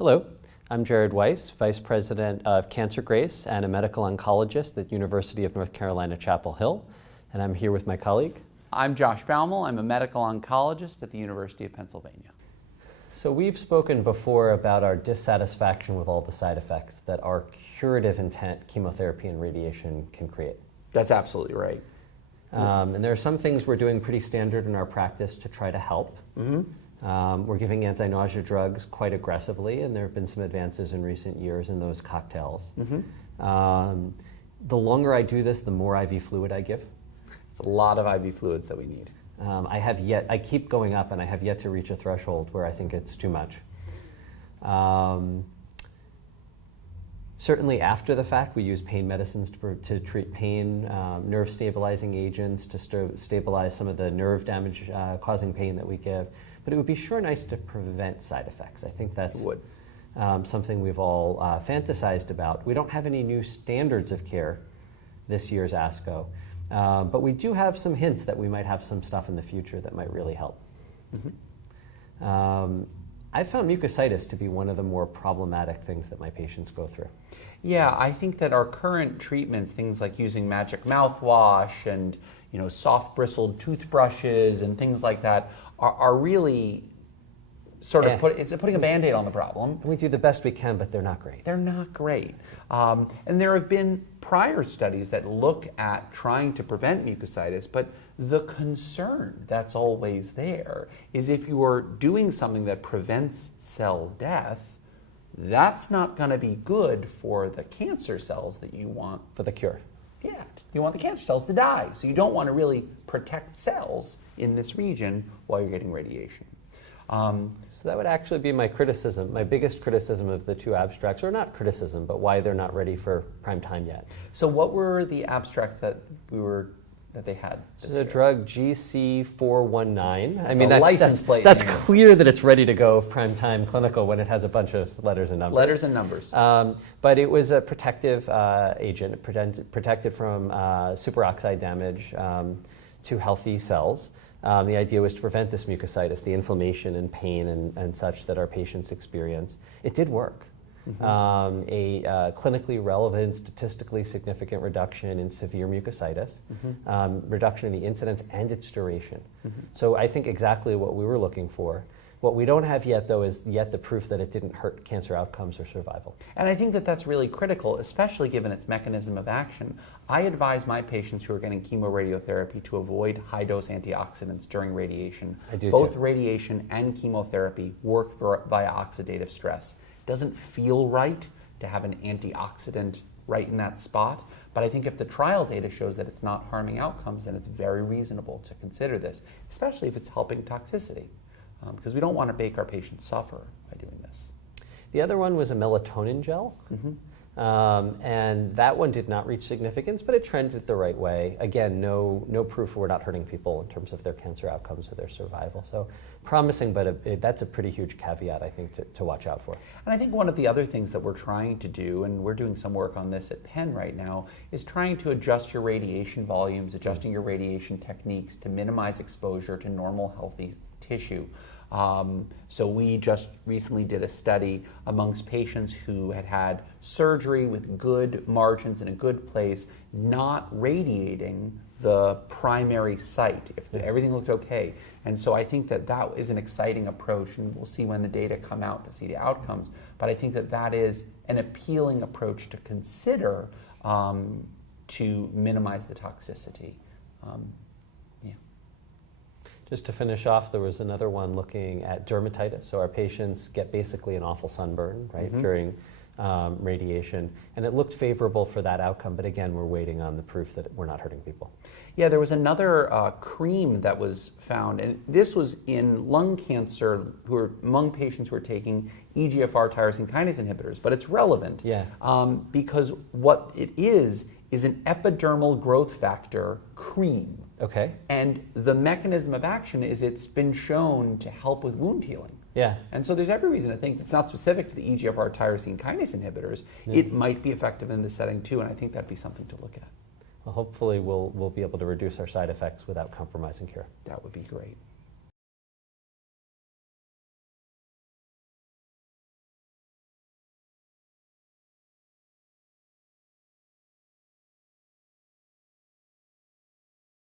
Hello, I'm Jared Weiss, Vice President of Cancer Grace and a medical oncologist at University of North Carolina, Chapel Hill, and I'm here with my colleague. I'm Josh Bauml. I'm a medical oncologist at the University of Pennsylvania. So we've spoken before about our dissatisfaction with all the side effects that our curative intent chemotherapy and radiation can create. That's absolutely right. And there are some things we're doing pretty standard in our practice to try to help. We're giving anti-nausea drugs quite aggressively, and there have been some advances in recent years in those cocktails. The longer I do this, the more IV fluid I give. It's a lot of IV fluids that we need. I keep going up, and I have yet to reach a threshold where I think it's too much. Certainly after the fact, we use pain medicines to treat pain, nerve stabilizing agents to stabilize some of the nerve damage causing pain that we give. But it would be sure nice to prevent side effects. I think that's something we've all fantasized about. We don't have any new standards of care this year's ASCO, but we do have some hints that we might have some stuff in the future that might really help. I found mucositis to be one of the more problematic things that my patients go through. Yeah, I think that our current treatments, things like using magic mouthwash and soft bristled toothbrushes and things like that, are really sort of putting a Band-Aid on the problem. We do the best we can, but they're not great. They're not great. And there have been prior studies that look at trying to prevent mucositis, but the concern that's always there is if you are doing something that prevents cell death, that's not going to be good for the cancer cells that you want For the cure. Yeah, you want the cancer cells to die. So you don't want to really protect cells in this region while you're getting radiation. So that would actually be my criticism, my biggest criticism of the two abstracts, or not criticism, but why they're not ready for prime time yet. So what were the abstracts that they had this So the year? drug GC419. It's a license plate That's name. clear that it's ready to go prime time clinical when it has a bunch of letters and numbers. Letters and numbers. But it was a protective agent. It protected from superoxide damage to healthy cells. The idea was to prevent this mucositis, the inflammation and pain and such that our patients experience. It did work. A clinically relevant, statistically significant reduction in severe mucositis, reduction in the incidence and its duration. So I think exactly what we were looking for. What we don't have yet, though, is the proof that it didn't hurt cancer outcomes or survival. And I think that that's really critical, especially given its mechanism of action. I advise my patients who are getting chemoradiotherapy to avoid high-dose antioxidants during radiation. I do Both too. radiation and chemotherapy work via oxidative stress. It doesn't feel right to have an antioxidant right in that spot, but I think if the trial data shows that it's not harming outcomes, then it's very reasonable to consider this, especially if it's helping toxicity. Because we don't want to make our patients suffer by doing this. The other one was a melatonin gel, and that one did not reach significance, but it trended the right way. Again, no proof we're not hurting people in terms of their cancer outcomes or their survival. So promising, but that's a pretty huge caveat, I think, to watch out for. And I think one of the other things that we're trying to do, and we're doing some work on this at Penn right now, is trying to adjust your radiation volumes, adjusting your radiation techniques to minimize exposure to normal, healthy tissue. So we just recently did a study amongst patients who had had surgery with good margins in a good place, not radiating the primary site if everything looked okay. And so I think that that is an exciting approach, and we'll see when the data come out to see the outcomes. But I think that that is an appealing approach to consider to minimize the toxicity. Just to finish off, there was another one looking at dermatitis. So our patients get basically an awful sunburn, right, during radiation. And it looked favorable for that outcome, but again, we're waiting on the proof that we're not hurting people. Yeah, there was another cream that was found, and this was in lung cancer among patients who are taking EGFR tyrosine kinase inhibitors, but it's relevant because what it is an epidermal growth factor cream. Okay. And the mechanism of action is it's been shown to help with wound healing. Yeah. And so there's every reason to think it's not specific to the EGFR tyrosine kinase inhibitors. It might be effective in this setting too, and I think that'd be something to look at. Well, hopefully we'll be able to reduce our side effects without compromising cure. That would be great.